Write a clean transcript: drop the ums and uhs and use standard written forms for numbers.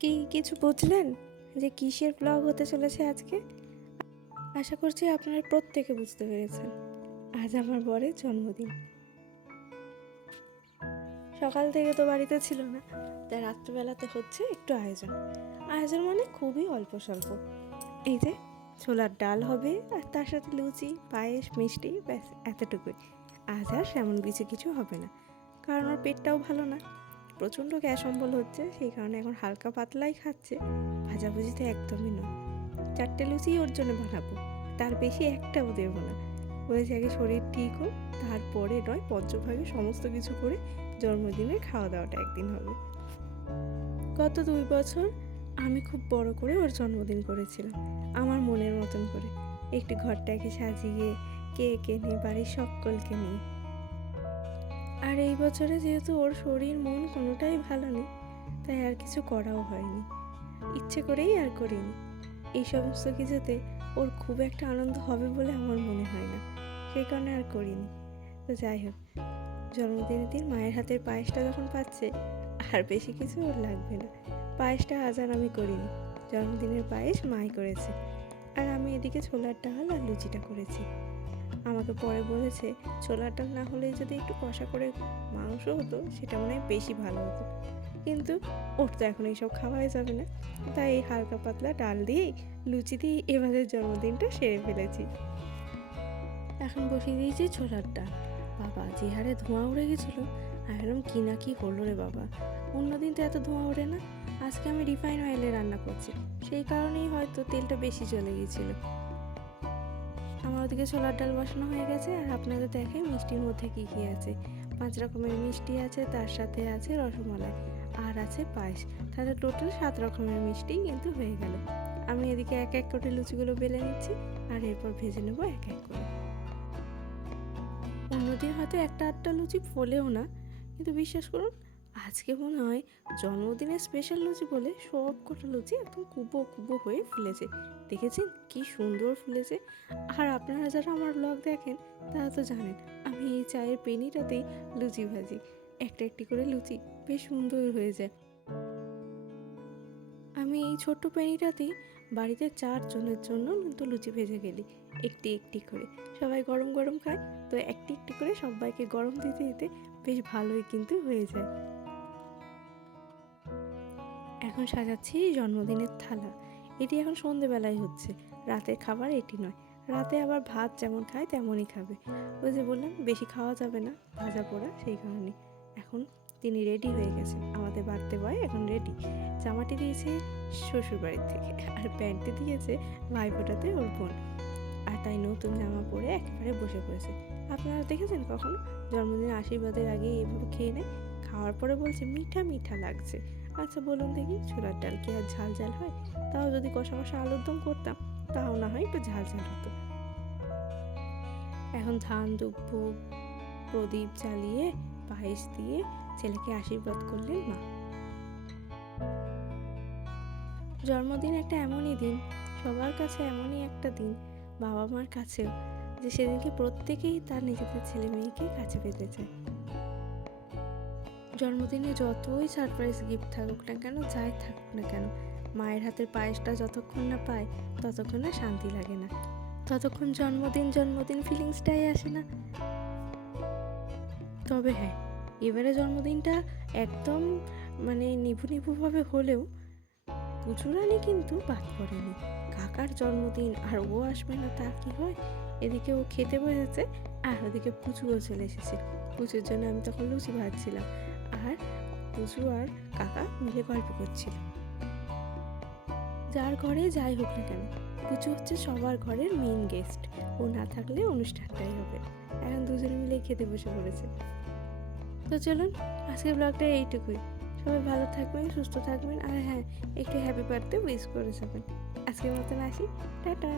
কি কিছু বুঝলেন যে কিসের ব্লগ হতে চলেছে আজকে? আশা করছি আপনারা প্রত্যেকে বুঝতে পেরেছেন। আজ আমার বরের জন্মদিন। সকাল থেকে তো বাড়িতে ছিল না, তাই রাত্রিবেলাতে হচ্ছে একটু আয়োজন। আয়োজন মানে খুবই অল্প স্বল্প। এই যে ছোলার ডাল হবে, আর তার সাথে লুচি, পায়েস, মিষ্টি, ব্যাস এতটুকুই। আজ আর সেমন কিছু হবে না, কারণ ওর পেটটাও ভালো না, প্রচণ্ড গ্যাস অম্বল হচ্ছে, সেই কারণে এখন হালকা পাতলাই খাচ্ছে। ভাজাভুজিতে একদমই নয়। 4টে লুচি ওর জন্য বানাবো, তার বেশি একটাও দেবো না। বলেছি আগে শরীর ঠিক হোক, তারপরে নয় পঞ্চভাগে সমস্ত কিছু করে জন্মদিনের খাওয়া দাওয়াটা একদিন হবে। গত 2 বছর আমি খুব বড় করে ওর জন্মদিন করেছিলাম, আমার মনের মতন করে, একটু ঘরটাকে সাজিয়ে, কেক এনে বাড়ির সকলকে নিয়ে। আর এই বছরে যেহেতু ওর শরীর মন কোনোটাই ভালো নেই, তাই আর কিছু করাও হয়নি, ইচ্ছে করেই আর করিনি। এই সমস্ত কিছুতে ওর খুব একটা আনন্দ হবে বলে আমার মনে হয় না, সেই কারণে আর করিনি। তো যাই হোক, জন্মদিনের দিন মায়ের হাতের পায়েসটা যখন পাচ্ছে, আর বেশি কিছু ওর লাগবে না। পায়েসটা আজ আর আমি করিনি, জন্মদিনের পায়েস মাই করেছে, আর আমি এদিকে ছোলার ডাল আর লুচিটা করেছি। আমাকে পরে বলেছে ছোলার ডাল না হলে যদি একটু কষা করে মাংস হতো সেটা মনে হয় বেশি ভালো হতো, কিন্তু ওর তো এখন এইসব খাওয়াই যাবে না, তাই এই হালকা পাতলা ডাল দিয়েই, লুচি দিয়েই এবারের জন্মদিনটা সেরে ফেলেছি। এখন বসিয়ে দিয়েছি ছোলার ডাল। বাবা, যে হারে ধোঁয়া উড়ে গেছিলো, একদম কি না কি হলো রে বাবা। অন্যদিন তো এত ধোঁয়া ওঠে না, আজকে আমি রিফাইন অয়েলে রান্না করছি, সেই কারণেই হয়তো তেলটা বেশি চলে গিয়েছিলো। আমার ওদিকে ছোলার ডাল বসানো হয়ে গেছে, আর আপনাদের দেখে মিষ্টির মধ্যে কী কী আছে। 5 রকমের মিষ্টি আছে, তার সাথে আছে রসমালাই, আর আছে পায়েস, তাহলে টোটাল 7 রকমের মিষ্টি কিন্তু হয়ে গেল। আমি এদিকে এক এক করে লুচিগুলো বেলে নিচ্ছি, আর এরপর ভেজে নেবো এক এক করে। অন্যদিন হয়তো 1-8টা লুচি ফোলেও না, কিন্তু বিশ্বাস করুন আজকে মনে হয় জন্মদিনের স্পেশাল লুচি বলে সব কটা লুচি একদম কুবো কুবো হয়ে ফুলেছে। দেখেছেন কি সুন্দর ফুলেছে? আর আপনারা যারা আমার ব্লগ দেখেন তারা তো জানেন আমি এই চায়ের পেনিটাতেই লুচি ভাজি, একটা একটি করে লুচি বেশ সুন্দর হয়ে যায়। আমি এই ছোট্ট পেনিটাতেই বাড়িতে 4 জনের জন্য কিন্তু লুচি ভেজে গেলি, একটি একটি করে। সবাই গরম গরম খায়, তো একটি একটি করে সবাইকে গরম দিতে দিতে বেশ ভালোই কিন্তু হয়ে যায়। এখন সাজাচ্ছি জন্মদিনের থালা। এটি এখন সন্ধেবেলায় হচ্ছে, রাতের খাবার এটি নয়। রাতে আবার ভাত যেমন খায় তেমনই খাবে। ওই যে বললাম বেশি খাওয়া যাবে না, ভাজা পোড়া, সেই কারণে। এখন তিনি রেডি হয়ে গেছেন, আমাদের বাড়তে বয় এখন রেডি। জামাটি দিয়েছে শ্বশুরবাড়ির থেকে, আর প্যান্টটি দিয়েছে ভাইফোঁটাতে ওর বোন। আর তাই নতুন জামা পরে একেবারে বসে পড়েছে। আপনারা দেখেছেন কখনো জন্মদিনের আশীর্বাদের আগে এভাবে খেয়ে নেয়? খাওয়ার পরে বলছে মিঠা মিঠা লাগছে। আচ্ছা বলুন দেখি, ছোলার ডাল কি আর ঝাল ঝাল হয়? তাও যদি কষা কষা আলুর দম করতাম, তাও না হয় একটু ঝাল ঝাল হতো। এখন ধান দুব্ব প্রদীপ জ্বালিয়ে পায়েস দিয়ে ছেলেকে আশীর্বাদ করলেন মা। জন্মদিন একটা এমনই দিন, সবার কাছে এমনই একটা দিন, বাবা মার কাছেও, যে সেদিনকে প্রত্যেকেই তার নিজেদের ছেলে মেয়েকে কাছে পেতে চায়। জন্মদিনে যতই সারপ্রাইজ গিফট থাকুক না কেন, যাই থাকুক না কেন, মায়ের হাতের পায়েসটা যতক্ষণ না পায় ততক্ষণ না শান্তি লাগে না, ততক্ষণ জন্মদিন ফিলিংসটাই আসে না। তবে হ্যাঁ, এবারে জন্মদিনটা একদম নিভু হলেও পুচুরানি কিন্তু বাদ পড়েনি। কাকার জন্মদিন আর ও আসবে না তা কি হয়? এদিকে ও খেতে বসেছে, আর ওদিকে পুচুও চলে এসেছে। পুচুর জন্য আমি তখন লুচি ভাজছিলাম, আর পুচু আর কাকা মিলে গল্প করছিল। যার ঘরে যাই হোক না কেন, পুচু হচ্ছে সবার ঘরের মেইন গেস্ট, ও না থাকলে অনুষ্ঠানটাই হবে। এখন দুজনে মিলে খেতে বসে পড়েছে। তো চলুন, আজকের ব্লগটা এইটুকুই। সবাই ভালো থাকবেন, সুস্থ থাকবেন, আর হ্যাঁ, একটু হ্যাপি বার্থডে উইশ করে যাবেন। আজকের মতন আসি, টাটা।